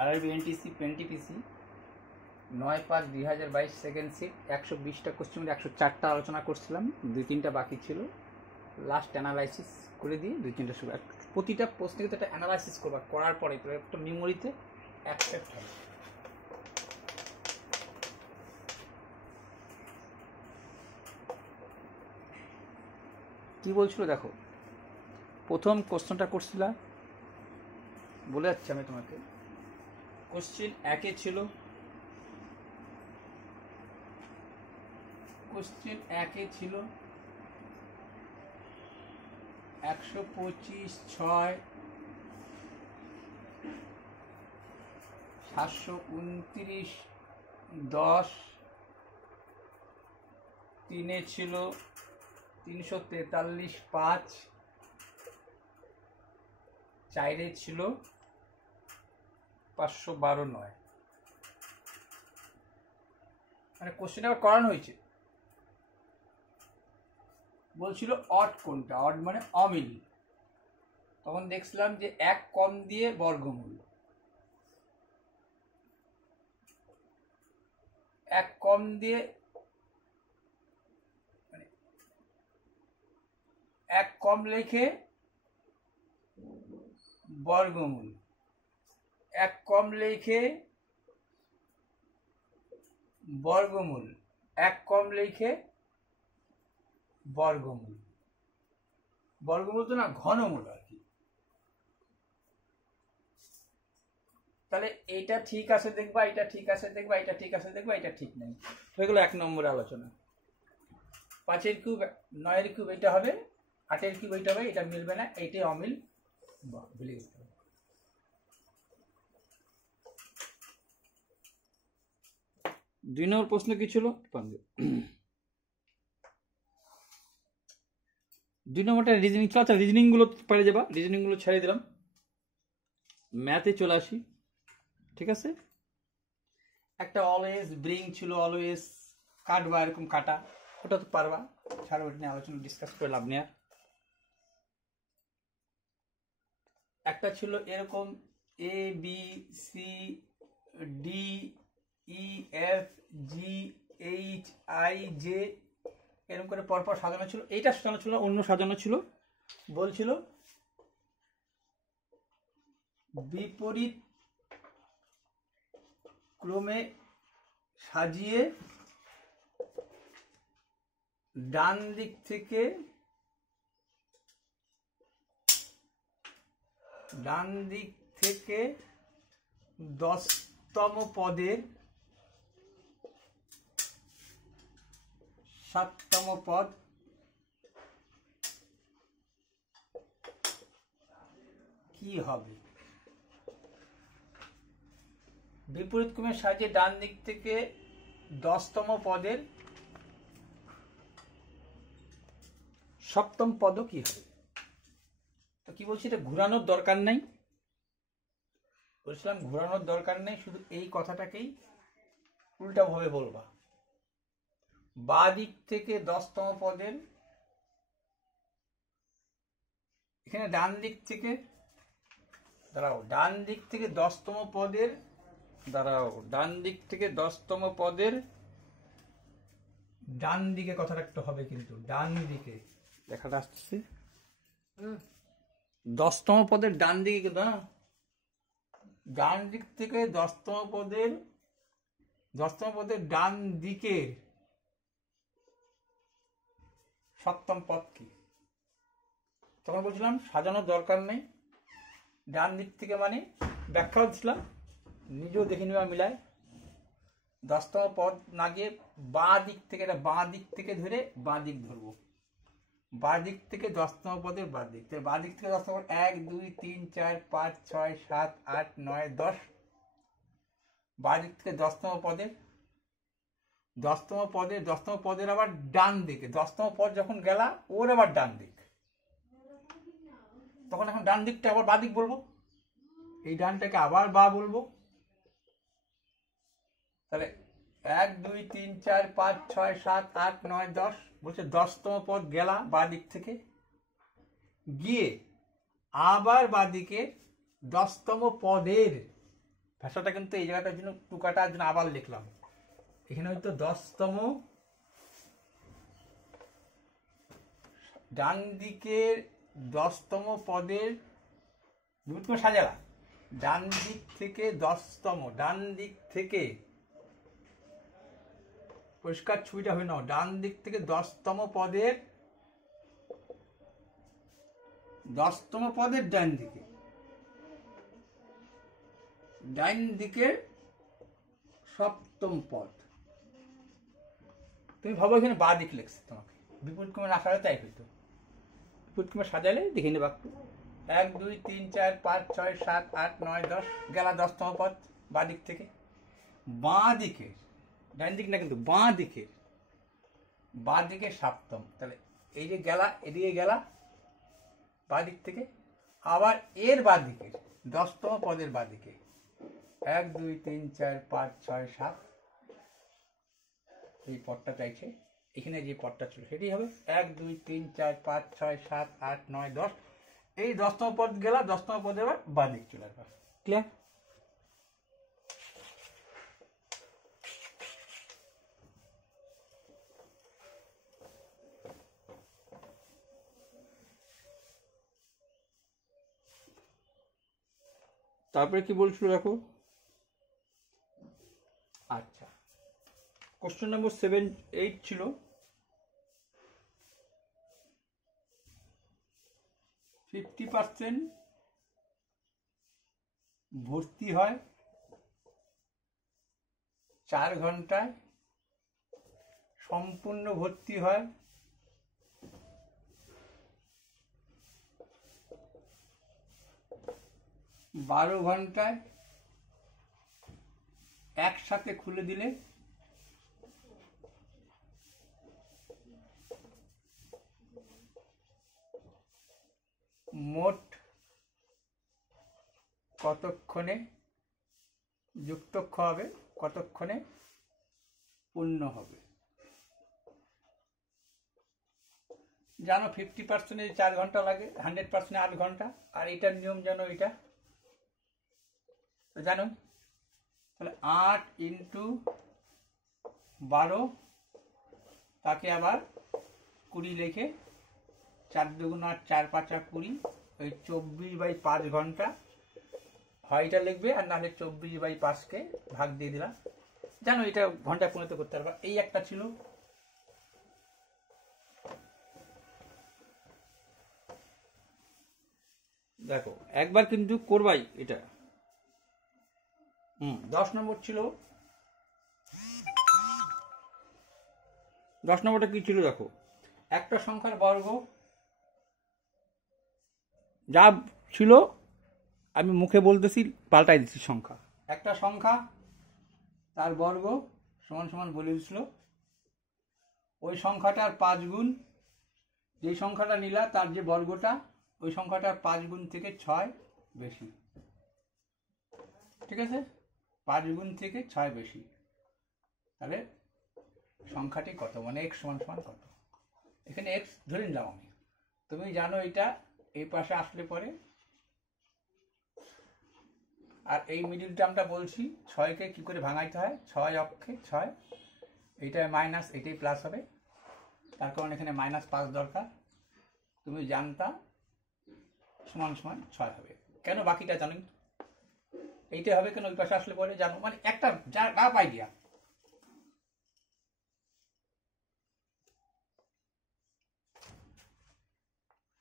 RRB NTC NTPC 9/5/2022 second shift 120টা question 104টা আলোচনা করছিলাম, 2-3টা বাকি ছিল। লাস্ট অ্যানালাইসিস করে দিয়ে 2-3টা শুরু। প্রতিটা প্রশ্নে কিন্তু একটা অ্যানালাইসিস করবা, করার পরে একটা মেমোরিতে অ্যাকসেপ্ট হবে। কি বলছিল দেখো, প্রথম কোশ্চেনটা করছিলাম, বলে যাচ্ছি আমি তোমাকে। কোশ্চেন 1-এ ছিল, কোশ্চেন 1-এ ছিল 125/6 729/10। 3-এ ছিল 343/5। 4-এ ছিল 512/9। মানে কোশ্চেন আবার করানো হয়েছে। বলছিল অড কোনটা, অড মানে অমিল। তখন দেখছিলাম যে 1 কম দিয়ে বর্গমূল, 1 কম দিয়ে মানে 1 কম লিখে বর্গমূল, 1 কম লিখে বর্গমূল, 1 কম লিখে বর্গমূল। বর্গমূল তো না, ঘনমূল আর কি। তাহলে এইটা ঠিক আছে দেখবা, এটা ঠিক আছে দেখবা, এটা ঠিক আছে দেখবা, এটা ঠিক নেই। হয়ে গেল 1 নম্বর আলোচনা। 5-এর কিউব 9-এর কিউব এটা হবে, 8-এর কিউব এটা হবে, এটা মিলবে না, এইটাই অমিল। ভুলে গেতে হবে। 2 নম্বর প্রশ্ন কি ছিল? 2 নম্বরটা রিজনিং ছিল। আচ্ছা, রিজনিং গুলো পারে যাবা, রিজনিং গুলো ছেড়ে দিলাম, ম্যাথে চলে আসি। ঠিক আছে, একটা অলওয়েজ ব্রিং ছিল, অলওয়েজ কাটবা, এরকম কাটা, ওটা তো পারবা, ছাড়ো, ওটা নিয়ে আলোচনা ডিসকাস করে লাভ নেই। একটা ছিল এরকম A B C D E F G H I J, এরকম করে পরপর সাজানো ছিল। এইটা সাজানো ছিল, অন্য সাজানো ছিল। বলছিল বিপরীত ক্রমে সাজিয়ে ডান দিক থেকে 10তম পদের 7তম পদ কি হবে? বিপরীত ক্রমে সাজিয়ে ডান দিক থেকে 10তম পদের 7তম পদও কি হবে? তো কি বলছি, এটা ঘুরানোর দরকার নাই। বলছিলাম ঘুরানোর দরকার নেই, শুধু এই কথাটাকেই উল্টা ভাবে বলবা। বাঁ দিক থেকে 10তম পদের, এখানে ডান দিক থেকে, দাঁড়াও, ডান দিক থেকে 10তম পদের, দাঁড়াও, ডান দিক থেকে 10তম পদের ডান দিকে কথাটা একটু হবে, কিন্তু ডান দিকে লেখাটা আসছে 10তম পদের ডান দিকে, কিন্তু না, ডান দিক থেকে 10তম পদের ডান দিকের 7তম পদ কি? তখন বলছিলাম সাজানোর দরকার নেই, ডান দিক থেকে মানে ব্যাখ্যা দিচ্ছিলাম, নিজেও দেখে নেওয়া মিলায়। 10তম পদ না গিয়ে বাঁ দিক থেকে, এটা বাঁ দিক থেকে ধরে বাঁ দিক ধরবো, বাঁ দিক থেকে 10তম পদের বাঁ দিক, বাঁ দিক থেকে 10তম পদ 1 2 3 4 5 6 7 8 9 10। বাঁ দিক থেকে 10তম পদের 10তম পদের আবার ডান দিকে, 10তম পদ যখন গেলা ওর আবার ডান দিক, তখন এখন ডান দিকটা আবার বাঁ দিক বলবো, এই ডানটাকে আবার বা বলবো। তাহলে 1 2 3 4 5 6 7 8 9 10, বলছে 10তম পদ গেলা বাঁ দিক থেকে, গিয়ে আবার বাঁ দিকে 10তম পদের ভাষাটা কিন্তু এই জায়গাটার জন্য টুকাটার জন্য আবার লিখলাম। এখানে হয়তো 10তম, ডান দিকের 10তম পদের বিভক্তি করে সাজালা, ডান দিক থেকে 10তম, ডান দিক থেকে পরিষ্কার ছবিটা হয়ে নাও, ডান দিক থেকে 10তম পদের, 10তম পদের ডান দিকে, ডান দিকের 7ম পদ। তুমি ভাবো এখানে বা দিক লিখছে, তোমাকে বিপরীত ক্রমে না সাজালে তাই হইতো। বিপরীত ক্রমে সাজালে দেখে নেবা 1 2 3 4 5 6 7 8 9 10 গেলা 10তম পদ বা দিক থেকে। বাঁ দিকে, ডান দিক না কিন্তু বাঁ দিকের, বাঁ দিকে 7তম, তাহলে এই যে গেলা এদিকে গেলা বাঁ দিক থেকে, আবার এর বাঁ দিকের 10তম পদের বাঁ দিকে 1 2 3 4 5 6 7, এই পদটা চাইছে, এখানে যে পদটা ছিল সেটাই হবে 1 2 3 4 5 6 7 8 9 10, এই 10তম পদ গেলা 10তম পদে আবার বাঁ দিক চলে আসবে। ক্লিয়ার? তারপরে কি বলছিল দেখো, আচ্ছা কোশ্চেন নম্বর 8 ছিল, %50 ভর্তি হয় 4 ঘন্টায়, সম্পূর্ণ ভর্তি হয় 12 ঘন্টায়, একসাথে খুলে দিলে মোট কতক্ষণে যুক্তক্ষ হবে, কতক্ষণে পূর্ণ হবে। জানো 50% 4 ঘন্টা লাগে, 100% 8 ঘন্টা, আর এটার নিয়ম জানো, এটা জানো, তাহলে 8 × 12, তাকে আবার 20 লিখে 4 2 8 4 5 20, ওই 24/5 ঘন্টা হয় এটা লিখবে, আর নাহলে 24/5কে ভাগ দিয়ে দিলাম। জানো এটা ঘন্টায় পরিণত করতে পারবা। এই একটা ছিল, দেখো একবার কিন্তু করবাই এটা। 10 নম্বর ছিল, 10 নম্বরটা কি ছিল দেখো, একটা সংখ্যার বর্গ, যা ছিল আমি মুখে বলতেছি পাল্টাই দিচ্ছি সংখ্যা, একটা সংখ্যা তার বর্গ সমান সমান বলে দিছিল, ওই সংখ্যাটার 5 গুণ, যেই সংখ্যাটা নিলা তার যে বর্গটা ওই সংখ্যাটার 5 গুণ থেকে 6 বেশি, ঠিক আছে, 5 গুণ থেকে 6 বেশি, তাহলে সংখ্যাটি কত, মানে x সমান সমান কত। এখানে x ধরে নিলাম আমি, তুমি জানো এটা এই পাশে আসলে পরে, আর এই মিডিল টার্মটা বলছি 6কে কি করে ভাঙাইতে হয়, 6 অক্ষে 6, এইটা মাইনাস এটাই প্লাস হবে, তার কারণ এখানে -5 দরকার, তুমি জানতা সমান সমান 6 হবে। কেন বাকিটা জানেন, এইটা হবে কেন ওই পাশে আসলে পরে জানো, মানে একটা রাফ আইডিয়া।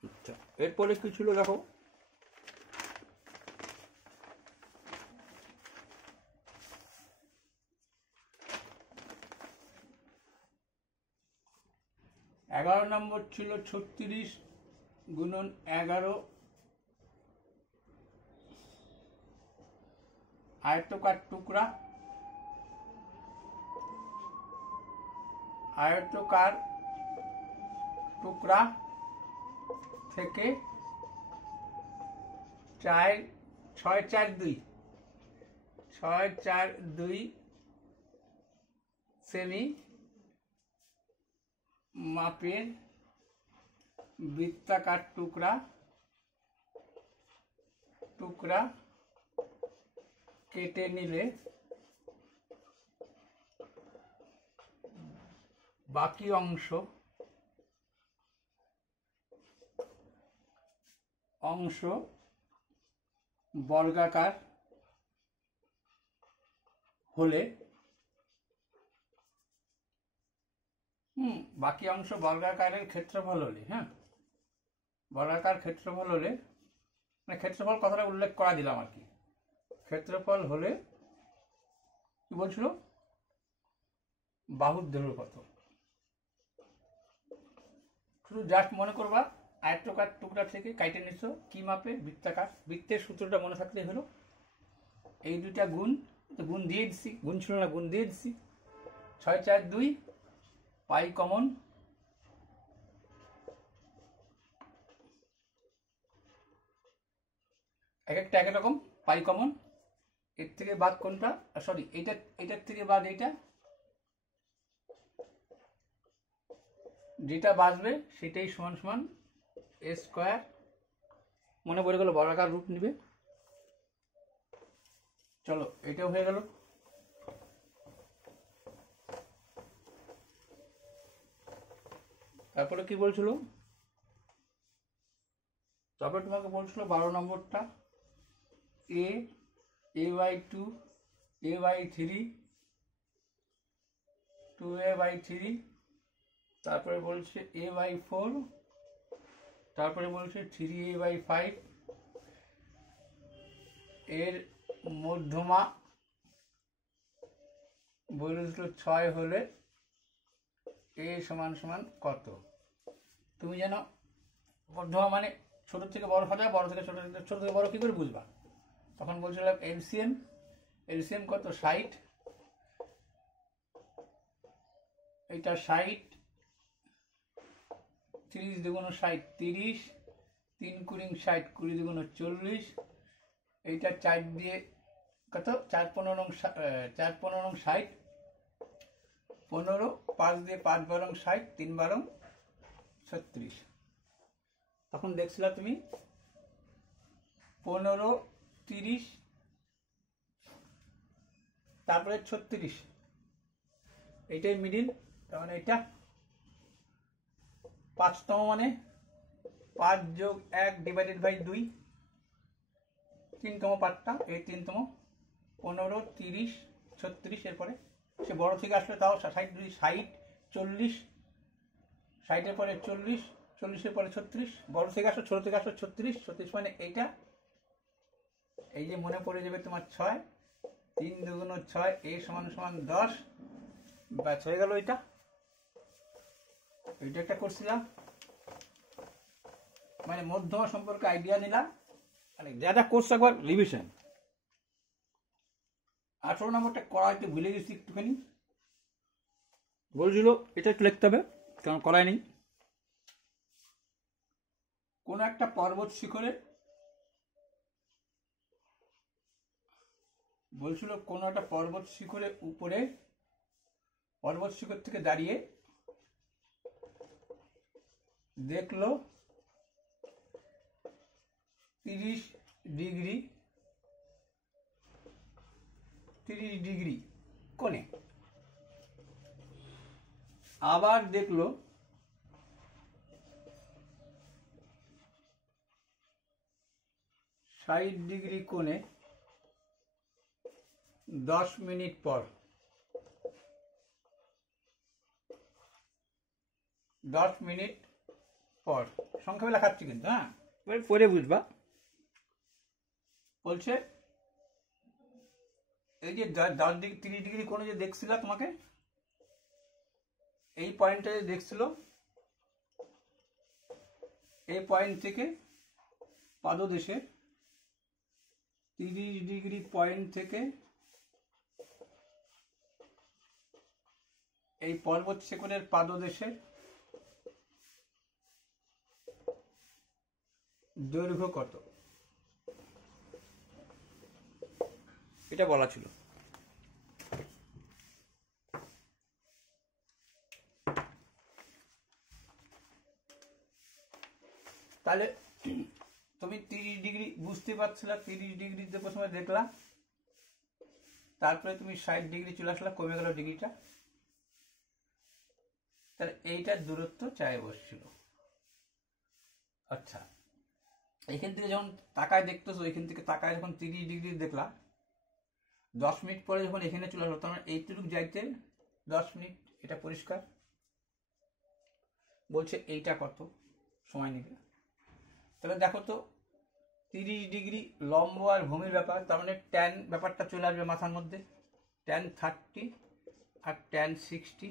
আচ্ছা এরপরে কি ছিল দেখো, এগারো নম্বর ছিল 36 × 11 আয়তকার টুকরা, আয়তকার টুকরা থেকে 6 4 2 সেমি মাপের বৃত্তাকার টুকরা কেটে নিলে বাকি অংশ বর্গাকার হলে বাকি অংশ বর্গাকারের ক্ষেত্রফল হলে, হ্যাঁ, বর্গাকার ক্ষেত্রফল হলে, মানে ক্ষেত্রফল কথাটা উল্লেখ করা দিলাম আর কি। ক্ষেত্রফল হলে কি বলছিল, বাহুর দৈর্ঘ্য কত। শুধু জাস্ট মনে করবা আয়তকার টুকরা থেকে কাইটে নিচ্ছ কি মাপে, বৃত্তাকার। বৃত্তের সূত্রটা মনে থাকলেই হলো। এই দুইটা গুণ, তো গুণ দিয়ে দিচ্ছি, গুণ ছিল না, গুণ দিয়ে দিচ্ছি। 6 4 2, পাই কমন, এক একটা এক রকম, পাই কমন। এর থেকে বাদ কোনটা, সরি এটার থেকে বাদ এইটা, যেটা বাঁচবে সেটাই সমান সমান এ স্কোয়ার। মনে পড়ে গেল, বর্গাকার রূপ নিবে। চলো, এটাও হয়ে গেল। তারপরে কি বলছিল, তারপরে তোমাকে বলছিল 12 নম্বরটা, a/2, a/3, 2a/3, তারপরে বলছে a/4, তারপরে বলছে 3a/5, এর মধ্যমা বলেছিল 6 হলে a সমান সমান কত। তুমি যেন মধ্যমা মানে ছোট থেকে বড় সাজা, বড় থেকে ছোট, ছোট থেকে বড় কি করে বুঝবা। তখন বলছিলাম এলসিএম কত, 60, এটা 60, 30 দুগুণ 60, 30, 3 কুড়ি 60, 20 দুগুণ 40, এইটা 4 দিয়ে কত, 4 15 60, 15, 5 দিয়ে 5 12 60, 3 12 36। তখন দেখছিলা তুমি 15, 30, তারপরে 36, এইটাই মিডিল। তার মানে এটা 5তম, মানে 5 যোগ 1 ডিভাইডেড বাই 2, 3তম পার্টটা, এই 3তম। 15, 30, 36, এরপরে সে বড় থেকে আসলে তাও 60, 60, 40, 60-এর পরে 40, 40-এর পরে 36, বড় থেকে আসো, ছোট থেকে আসো 36, 36 মানে এইটা। এই যে মনে পড়ে যাবে তোমার 6, 3 দুগুণ 6, a সমান সমান 10, ব্যাস হয়ে গেল। এটা একটা করছিলাম, মানে মধ্যমা সম্পর্কে আইডিয়া নিলাম। মানে যা যা কোর্স একবার রিভিশন। 18 নম্বরটা করা হয়তো ভুলে গেছি একটুখানি, বলছিল এটা একটু লিখতে হবে, কারণ করাই নেই। কোন একটা পর্বত শিখরে, বলছিল কোন একটা পর্বত শিখরে উপরে, পর্বত শিখর থেকে দাঁড়িয়ে দেখলো 30 ডিগ্রি কোণে, আবার দেখলো 60 ডিগ্রি কোণে 10 মিনিট পর। 10 মিনিট পর সংখ্যা লেখাচ্ছি কিন্তু, হ্যাঁ, পরে বুঝবা। বলছে এই যে 10 ডিগ্রি 30 ডিগ্রি কোণে যে দেখছিল তোমাকে, এই পয়েন্টটা যে দেখছিল, এই পয়েন্ট থেকে পাদদেশে 30 ডিগ্রি পয়েন্ট থেকে এই পর্বত শিখরের পাদদেশে দৈর্ঘ্য কত, এটা বলা ছিল। তাহলে তুমি 30 ডিগ্রি বুঝতে পারছিলা, 30 ডিগ্রিতে প্রথমে দেখলা, তারপরে তুমি 60 ডিগ্রি চলে আসলে, কমে গেল ডিগ্রিটা। তাহলে এইটার দূরত্ব চায় বসছিল। আচ্ছা, এখান থেকে যখন তাকায় দেখতেছো, এখান থেকে তাকায় যখন 30 ডিগ্রি দেখলা, 10 মিনিট পরে যখন এখানে চলে আসলো, তখন এইটুকু যাইতে 10 মিনিট। এটা পরিষ্কার। বলছে এইটা কত সময় নেবে। তাহলে দেখো তো, 30 ডিগ্রি লম্ব আর ভূমির ব্যাপার, তার মানে ট্যান ব্যাপারটা চলে আসবে মাথার মধ্যে। ট্যান 30 আর ট্যান 60,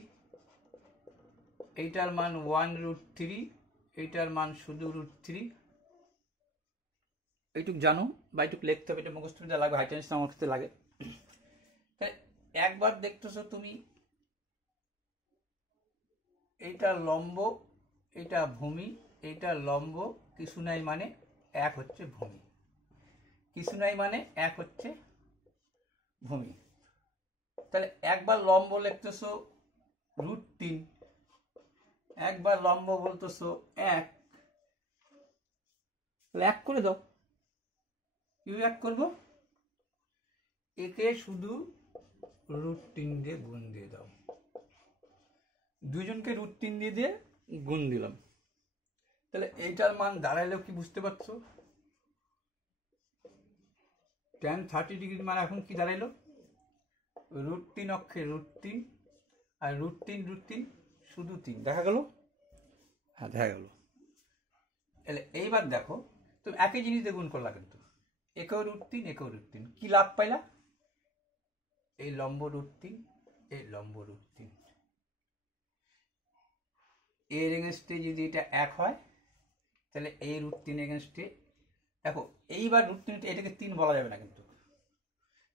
এইটার মান 1√3, এইটার মান শুধু √3। এইটুক জানো বা এইটুক লিখতে হবে, এটা মুখস্থ যা লাগবে, হাইটেন্স আমার কাছে লাগে। তাই একবার দেখতেছো তুমি, এইটা লম্ব, এটা ভূমি, এইটা লম্ব, কিছু নাই মানে এক হচ্ছে ভূমি, কিছু নাই মানে এক হচ্ছে ভূমি। তাহলে একবার লম্ব লিখতেছো √3, একবার লম্ব বলতেছো 1, তাহলে 1 করে দাও। কি 1 করবো? একে শুধু √3 দিয়ে গুণ দিয়ে দাও। দুইজনকে √3 দিয়ে গুণ দিলাম। তাহলে এইটার মান দাঁড়াইলেও কি বুঝতে পারছো? ট্যান 30 ডিগ্রির মান এখন কি দাঁড়াইলো? √3 অক্ষে √3, আর √3 শুধু 3। দেখা গেল? হ্যাঁ, দেখা গেল। তাহলে এইবার দেখো, তুমি একই জিনিস দিয়ে গুণ করলা, কিন্তু একেও √3, একেও √3, কি লাভ পাইলা? এই লম্ব √3, এই লম্ব √3, এর এগেনস্টে যদি এটা 1 হয়, তাহলে এই √3 এগেনস্টে দেখো, এইবার √3, এটাকে 3 বলা যাবে না। কিন্তু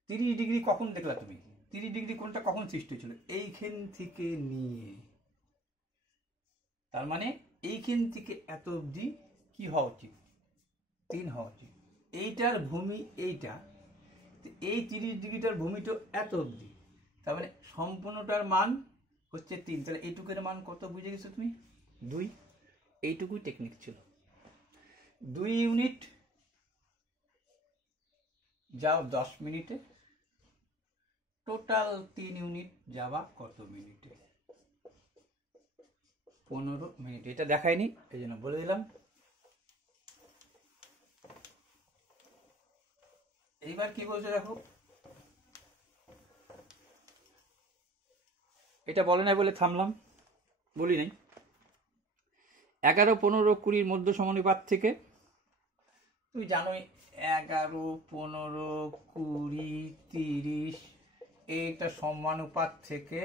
30 ডিগ্রি কখন দেখলা তুমি? 30 ডিগ্রি কোনটা কখন সৃষ্টি হয়েছিল? এইখান থেকে নিয়ে, তার মানে এইখান থেকে এত অবধি কি হওয়া উচিত? 3 হওয়া উচিত। এইটার ভূমি এইটা, এই 30 ডিগ্রিটার ভূমিটা এত অবধি, তার মানে সম্পূর্ণটার মান হচ্ছে 3। তাহলে এইটুকুর মান কত বুঝে গেছো তুমি? 2। এইটুকুই টেকনিক ছিল। 2 ইউনিট যাও 10 মিনিটে, টোটাল 3 ইউনিট যাবা কত মিনিটে? 15 মিনিট। এটা দেখায়নি, এই জন্য বলে দিলাম। এইবার কি বলছে দেখো, এটা বলে নাই বলে থামলাম, বলি নাই। 11, 15, 20 মধ্য সমানুপাত থেকে তুমি জানোই, 11, 15, 20, 30 এইটা সমানুপাত থেকে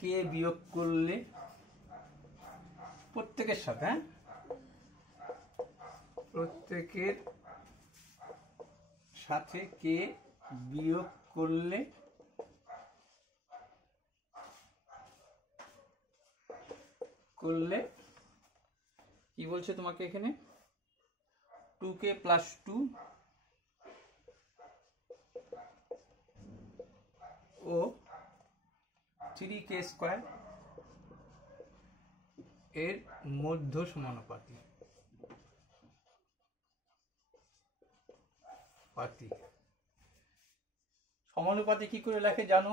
কে বিয়োগ করলে প্রত্যেকের সাথে, হ্যাঁ, প্রত্যেকের সাথে কে বিয়োগ করলে কি বলছে তোমাকে এখানে? 2k + 2 ও 3k² এর মধ্য সমানুপাতি। সমানুপাতি কি করে লেখে জানো?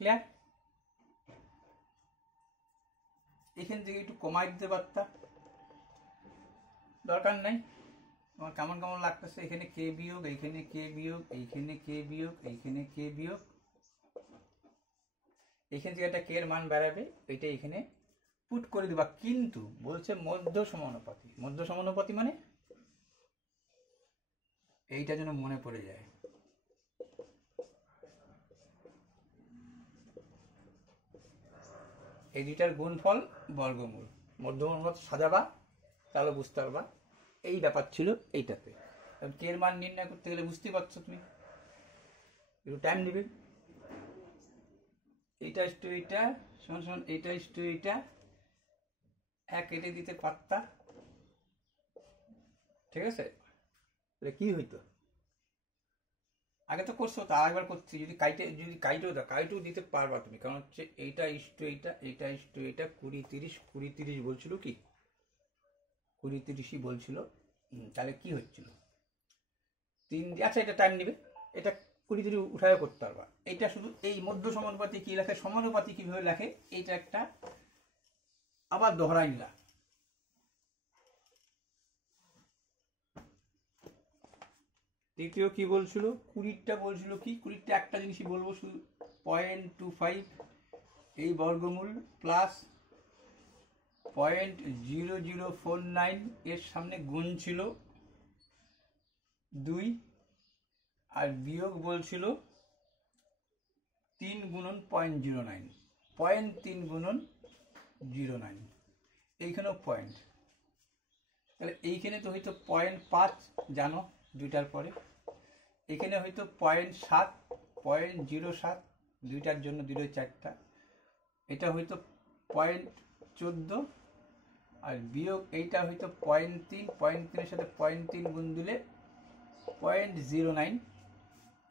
ক্লিয়ার? এখান থেকে একটু কমাই দিতে পারতা, দরকার নাই। তোমার কেমন কেমন লাগতেছে, এখানে কে বিয়োগ, এইখানে কে বিয়োগ, এইখানে কে বিয়োগ, এইখানে কে বিয়োগ, এখান থেকে একটা কে এর মান বেড়াবে, ওইটা এখানে পুট করে দিবা। কিন্তু বলছে মধ্য সমানুপাতি। মধ্য সমানুপাতি মানে এইটা যেন মনে পড়ে যায়। এই দুইটার গুণফল বর্গমূল। মধ্য সমানুপাত সাজাবা, তাহলে বুঝতে পারবা এই ব্যাপার ছিল এইটাতে। কে এর মান নির্ণয় করতে গেলে বুঝতেই পারছো তুমি, একটু টাইম নেবে। এইটা ইস্টু এইটা সমান এইটা ইস্টু এইটা, এক কেটে দিতে পারতা, ঠিক আছে? কি হইতো? আগে তো করছো, তা আরেকবার করছি, যদি কাইটেও দাও, কাইটেও দিতে পারবা তুমি, কারণ হচ্ছে এইটা ইস্টু এইটা ইস্টু এইটা 20 30 বলছিল কি, 20 30ই বলছিল। তাহলে কি হচ্ছিল, আচ্ছা এটা টাইম নেবে, এটা 20 30 উঠায় করতে পারবা। এটা শুধু এই মধ্য সমানুপাতি কি লেখে, সমানুপাতি কিভাবে লেখে, এইটা একটা আবার দোহরাই নিলা। তৃতীয় কি বলছিল, 20টা বলছিল কি, 20টা একটা জিনিসই বলবো শুধু, 0.25 এই বর্গমূল প্লাস 0.0049 এর সামনে গুণ ছিল 2, আর বিয়োগ বলছিল 3 গুণন 0.09, 0.3 গুণন 09, এইখানেও পয়েন্ট। তাহলে এইখানে তো হয়তো 0.5 জানো দুইটার পরে, এখানে হয়তো 0.7, 0.07 দুইটার জন্য 2-4টা, এটা হয়তো 0.14, আর বিয়োগ এইটা হয়তো 0.3, 0.3-এর সাথে 0.3 গুণ দিলে 0.09।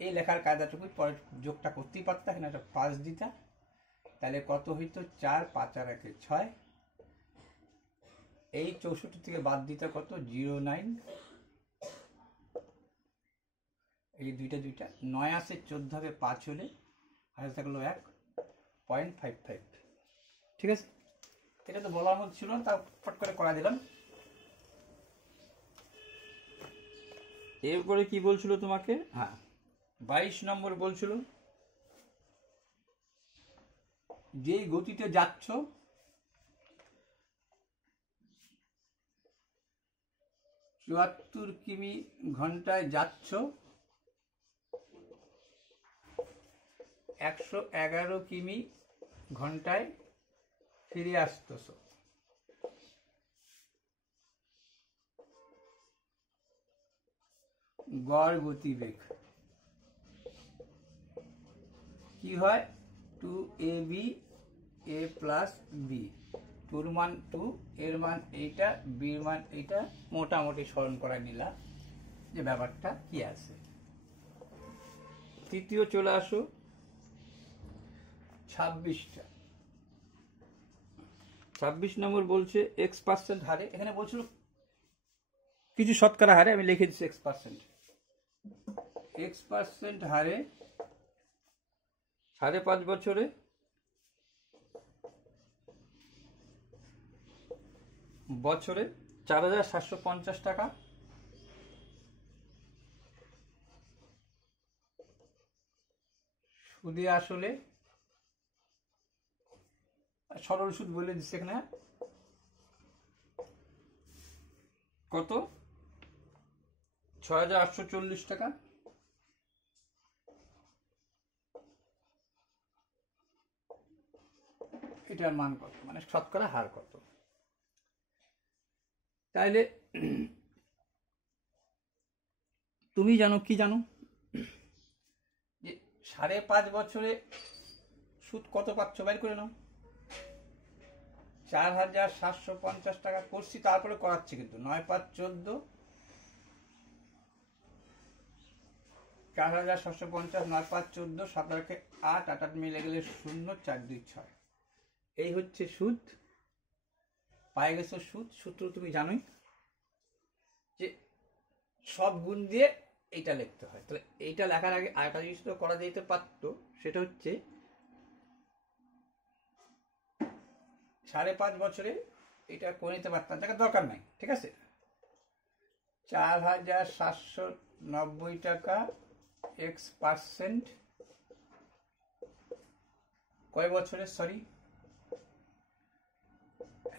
এই লেখার কায়দাটুকুই পরে যোগটা করতেই পারতাম, এখানে একটা 5 দিতা, তাহলে কত হইতো 4, 5 আর 1 6, এই 64 থেকে বাদ দিতে কত 09, এই দুইটা 9 আসে 14 হবে 5 হলে, হাতে থাকলো 1.55। ঠিক আছে, এটা তো বলার মতো ছিল না, তা ফট করে করা দিলাম। এরপরে কি বলছিল তোমাকে, হ্যাঁ 22 নম্বর বলছিল, যেই গতিতে যাচ্ছ 74 কিমি ঘন্টায় যাচ্ছ, 111 কিমি ঘন্টায় ফিরে আসতেছ। গড় গতিবেগ কি হয়, 2ab a প্লাস বি, 2-র মান 2, এর মান এইটা, বির মান এইটা, মোটামুটি স্মরণ করা নিলা যে ব্যাপারটা কি আছে। তৃতীয় চলে আসো 26টা, 26 নম্বর বলছে x% হারে, এখানে বলছিল কিছু শতকরা হারে, আমি লিখে দিচ্ছি x% হারে 5.5 বছরে বছরে 4,750 টাকা, সুদে আসলে সরল সুদ বলে দিচ্ছে এখানে কত, 6,840 টাকা। এটার মান কত, মানে শতকরা হার কত। তাইলে তুমি জানো কি জানো, যে 5.5 বছরে সুদ কত পাচ্ছ, বাইর করে নাও। 4,750 টাকা করছি, তারপরে করাচ্ছি কিন্তু 9-5 14, 4,750, 9-5 14, 7-8 8, 8 মিলে গেলে 0, 4 2 6, এই হচ্ছে সুদ। পায়ে গেছো সুদ, সূত্র তুমি জানোই যে সব গুণ দিয়ে এইটা লিখতে হয়। তাহলে এইটা লেখার আগে আরেকটা জিনিস তো করা যেতে পারতো, সেটা হচ্ছে 5.5 বছরে এটা করে নিতে পারতাম, টাকা দরকার নাই, ঠিক আছে। 4,790 টাকা x% কয় বছরে, সরি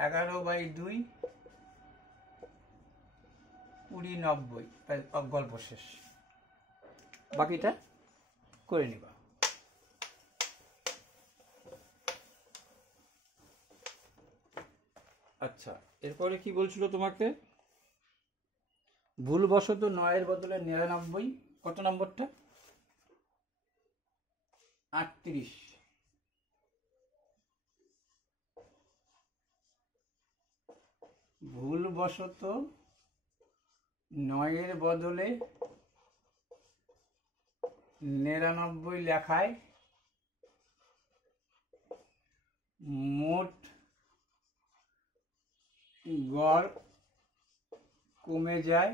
11/2 20/90, গল্প শেষ, বাকিটা করে নিবা। আচ্ছা, এরপরে কি বলছিল তোমাকে, ভুলবশত 9-এর বদলে 99, কত নম্বরটা 38, ভুলবশত 9-এর বদলে 99 লেখায় মোট গড় কমে যায়,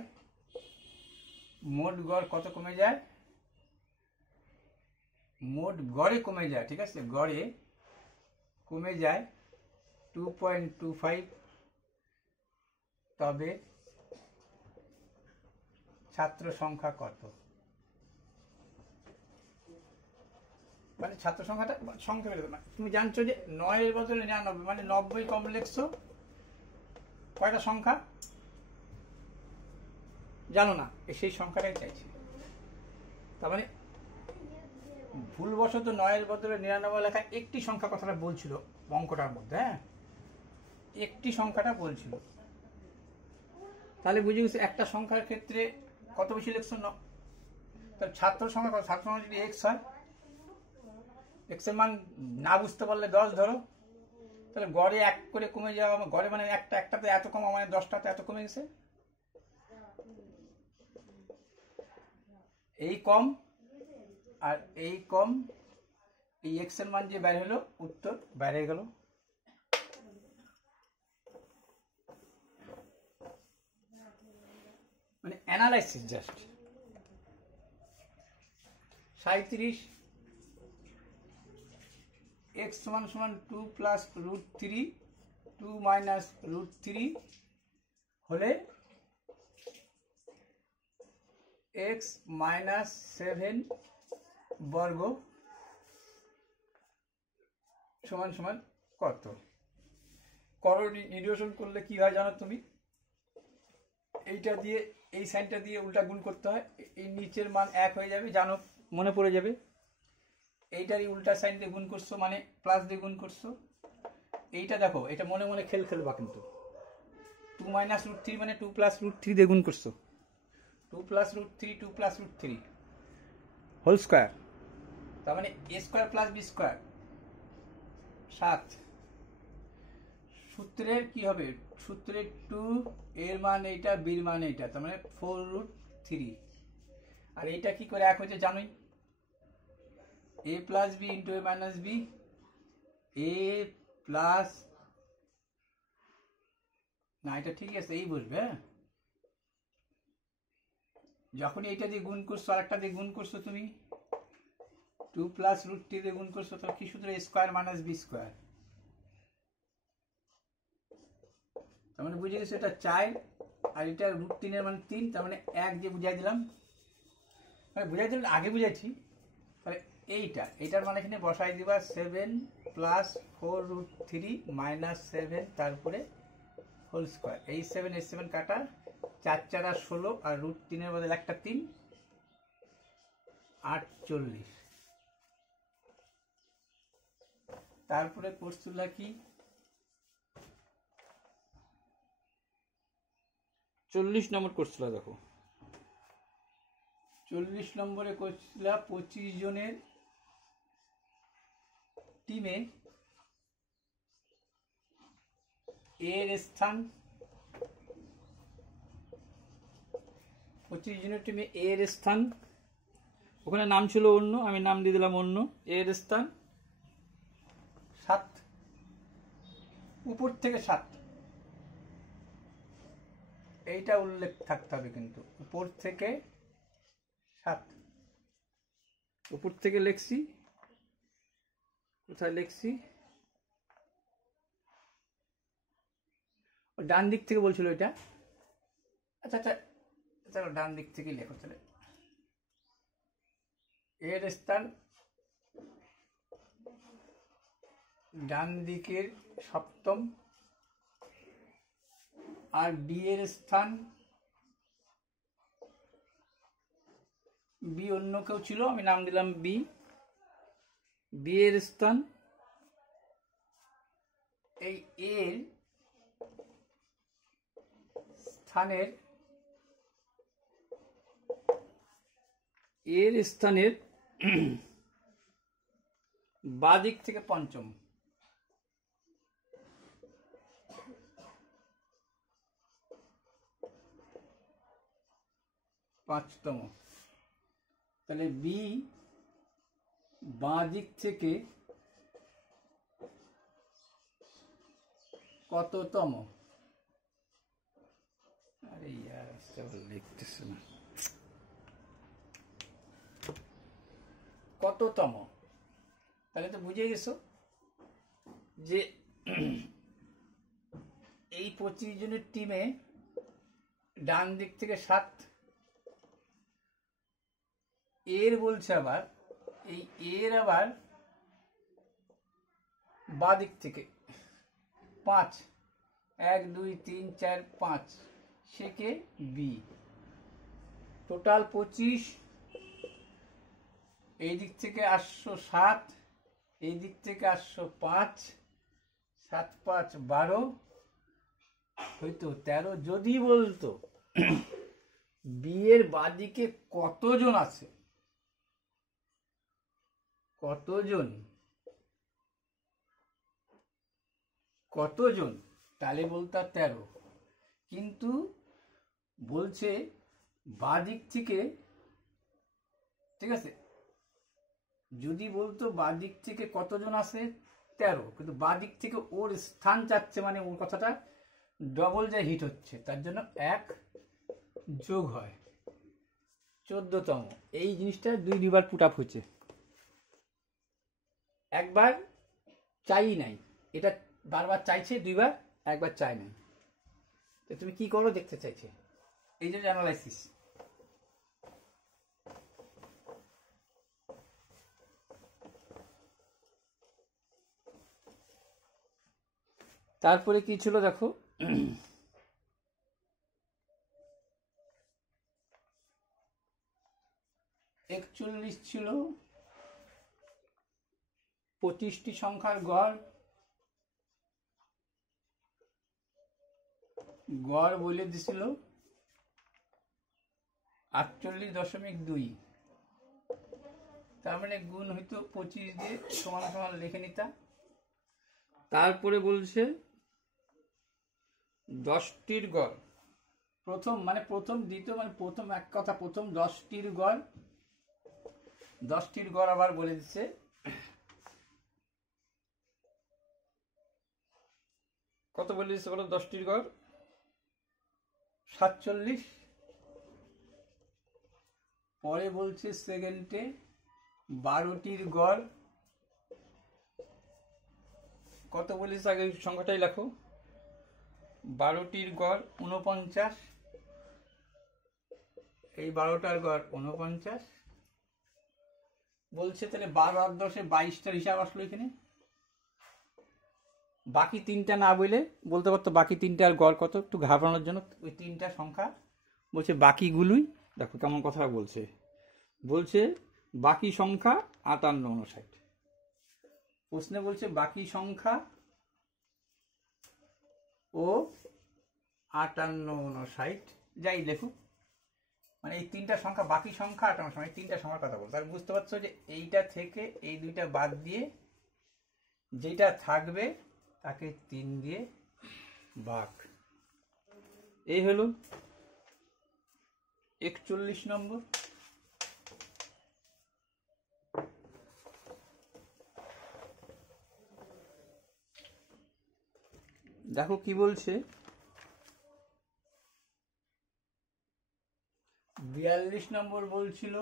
মোট গড় কত কমে যায়? মোট গড়ে কমে যায়, ঠিক আছে, গড়ে কমে যায় 2.25, তবে ছাত্র সংখ্যা কত? মানে ছাত্র সংখ্যাটা সংখ্যা বেরোবে না। তুমি জানছো যে 9 এর বদলে 99, মানে 90 কম লিখছো, কয়টা সংখ্যা জানো না, সেই সংখ্যাটাই চাইছে। তার মানে ভুলবশত 9 এর বদলে 99 লেখা একটি সংখ্যা কথাটা বলছিল অঙ্কটার মধ্যে, হ্যাঁ, একটি সংখ্যাটা বলছিল। তাহলে বুঝে গেছে একটা সংখ্যার ক্ষেত্রে কত বেশি লিখছো না। তাহলে ছাত্র সংখ্যা কত? ছাত্র সংখ্যা যদি এক্স হয়, এক্স এর মান না বুঝতে পারলে 10 ধরো, তাহলে গড়ে 1 করে কমে যাওয়া, গড়ে মানে একটাতে এত কম, মানে 10টাতে এত কমে গেছে, এই কম আর এই কম, এই এক্স এর মান যে বাইরে হলো, উত্তর বাইরে গেল। মানে অ্যানালাইসিস জাস্ট। 37 x সমান সমান 2 প্লাস √3 2 মাইনাস √3 হলে x মাইনাস 7 বর্গ সমান সমান কত? করো নিরসন করলে কি হয় জানো তুমি? এইটা দিয়ে এই সাইনটা দিয়ে উল্টা গুণ করতে হয়, এই নিচের মান 1 হয়ে যাবে, জানো, মনে পড়ে যাবে। এইটারই উল্টা সাইন দিয়ে গুণ করছো মানে প্লাস দিয়ে গুণ করছো। এইটা দেখো, এটা মনে মনে খেলবা কিন্তু 2 মাইনাস √3 মানে 2 প্লাস √3 দিয়ে গুণ করছো, 2 প্লাস √3 2 প্লাস √3 হোল স্কোয়ার, তার মানে a square plus b square 7। সূত্রের কি হবে? সূত্রের 2 এর মান এইটা, b এর মান এইটা, তার মানে 4√3। আর এইটা কি করে এক হয়েছে জানোই? a plus b into a minus b, a plus, না এটা ঠিক আছে, এই বসবে, হ্যাঁ। যখন এইটা দিয়ে গুণ করছো আর একটা দিয়ে গুণ করছো তুমি, 2 প্লাস √3 দিয়ে গুণ করছো, তাহলে কি সূত্র? a square minus b square. তার মানে বুঝে গেছো এটা 4 আর এটা √3 এর মানে 3, তার মানে 1 দিয়ে বুঝাই দিলাম, মানে বুঝাই দিলাম, আগে বুঝাইছি। তাহলে এইটার মানে এখানে বসাই দিবা 7 প্লাস 4√3 মাইনাস 7, তারপরে হোল স্কোয়ার। এই 7 এই 7 কাটা, 4 4 আর 16, আর √3 এর বদলে একটা 3, 48। তারপরে কোর্সগুলা কি? 40 নম্বর কোর্সগুলা দেখো, 40 নম্বরে কোর্সগুলা 25 জনের টিমে এর স্থান, 25 জনের টিমে এর স্থান, ওখানে নাম ছিল অন্য, আমি নাম দিয়ে দিলাম অন্য, এর স্থান 7, উপর থেকে 7, এইটা উল্লেখ থাকতে হবে কিন্তু, উপর থেকে 7, উপর থেকে লিখছি, কোথায় লিখছি, ডান দিক থেকে বলছিল এটা, আচ্ছা আচ্ছা চলো ডান দিক থেকে লেখো তাহলে। এর স্থান ডান দিকের সপ্তম, আর বি এর স্থান, বি অন্য কেউ ছিল, আমি নাম দিলাম বি, বি এর স্থান এই এর স্থানের, এর স্থানের বাঁ দিক থেকে পঞ্চম, পাঁচতম। তাহলে বি বাঁ দিক থেকে কততম? আরে ইয়ার লিখতেছে না, কততম? তাহলে তো বুঝে গেছো যে এই 25 জনের টিমে ডান দিক থেকে 7, এর বলছে আবার এই এর আবার বাঁ দিক থেকে 5, 1 2 3 4 5, সে কে? বি। টোটাল 25, এই দিক থেকে 807, এই দিক থেকে 805, 7 5 12, হয়তো 13। যদি বলতো বিয়ের বাদিকে কতজন আছে, কতজন তাহলে বলতো 13। কিন্তু বলছে বাদিক থেকে, ঠিক আছে, যদি বলতো বাদিক থেকে কতজন আছে 13, কিন্তু বাদিক থেকে ওর স্থান চাচ্ছে, মানে ওর কথাটা ডবল যা হিট হচ্ছে, তার জন্য 1 যোগ হয় 14তম। এই জিনিসটা দুইবার পুট আপ হচ্ছে, একবার চাই নাই, এটা বারবার চাইছে, দুইবার, একবার চাই নাই। তো তুমি কি করো দেখতে চাইছে, এই যে অ্যানালাইসিস। তারপরে কি ছিল দেখো, 41 ছিল 25টি সংখ্যার গড়, বলে দিছিল 48.2, তার মানে গুণ হইতো 25 দিয়ে, সমান সমান লিখে নিতাম। তারপরে বলছে 10টির গড়, প্রথম দ্বিতীয়, মানে প্রথম, এক কথা প্রথম 10টির গড় আবার বলে দিচ্ছে। কত বলে দিচ্ছে বলো? 10টির গড় 47। পরে বলছে সেকেন্ডে 12টির গড়, কত বলিস? আগে সংখ্যাটাই লেখো। 12টির গড় 49, এই 12টার গড় 49 বলছে। তাহলে 12 আর 10-এ 22টার হিসাব আসলো এখানে। বাকি 3টা না বলে বলতে পারতো বাকি 3টার গড় কত, একটু ঘাবড়ানোর জন্য ওই 3টা সংখ্যা বলছে বাকিগুলোই। দেখো কেমন কথা বলছে বাকি সংখ্যা 58 59। প্রশ্নে বলছে বাকি সংখ্যা ও 58 59, যাই লেখুক, মানে এই 3টা সংখ্যা, বাকি সংখ্যা 58, এই 3টা সংখ্যার কথা বলছে। তাহলে বুঝতে পারছো যে এইটা থেকে এই 2টা বাদ দিয়ে যেটা থাকবে তাকে 3 দিয়ে ভাগ। এই হলো 41 নম্বর। দেখো কি বলছে, 42 নম্বর বলছিল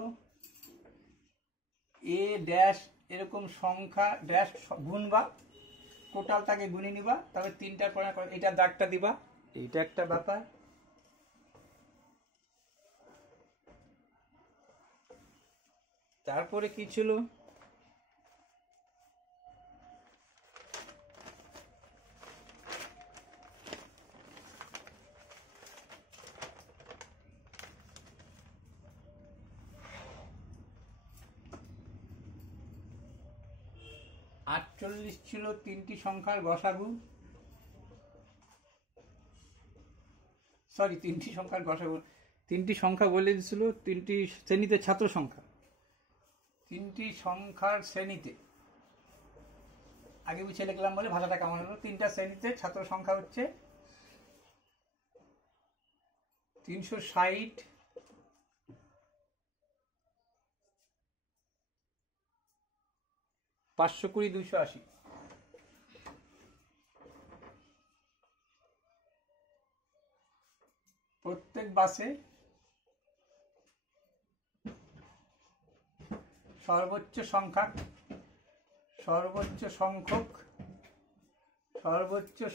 এ ড্যাশ এরকম সংখ্যা ড্যাশ গুনবা, টোটাল তাকে গুনে নিবা, তবে 3টার পরে এটা দাগটা দিবা, এইটা একটা ব্যাপার। তারপরে কি ছিল, ছিল 3টি সংখ্যার গসাগু, সরি 3টি সংখ্যার গসাগু, 3টি সংখ্যা বলে দিছিল, 3টি শ্রেণীতে ছাত্র সংখ্যা, 3টি সংখ্যার শ্রেণীতে, আগে বুঝে লিখলাম বলে ভাষাটা কেমন হলো। 3টা শ্রেণীতে ছাত্র সংখ্যা হচ্ছে 360, 520 280। প্রত্যেক বাসে সর্বোচ্চ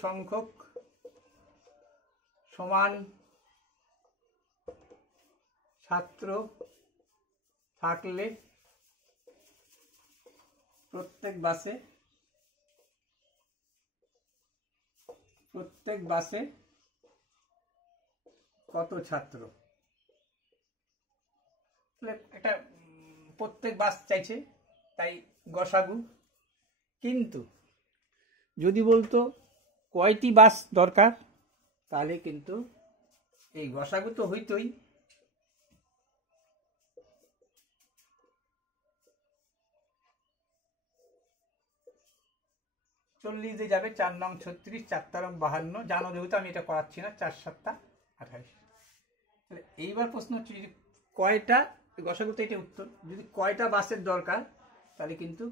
সংখ্যক সমান ছাত্র থাকলে প্রত্যেক বাসে কত ছাত্র? একটা প্রত্যেক বাস চাইছে, তাই গসাগু। কিন্তু যদি বলতো কয়টি বাস দরকার, তাহলে কিন্তু এই গসাগু তো হইতই। চল্লিশ দিয়ে যাবে, 4 নং 36, 4 তারং 52, জানো যেহেতু আমি এটা করাচ্ছি না, 4 7 28। তাহলে এইবার প্রশ্ন হচ্ছে যদি কয়টা, গসাগুতে এটা উত্তর, যদি কয়টা বাসের দরকার, তাহলে কিন্তু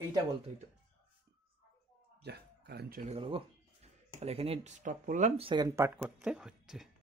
এইটা বলতে হইতো। যা কারেন্ট চলে গেল গো। তাহলে এখানে স্টপ করলাম, সেকেন্ড পার্ট করতে হচ্ছে।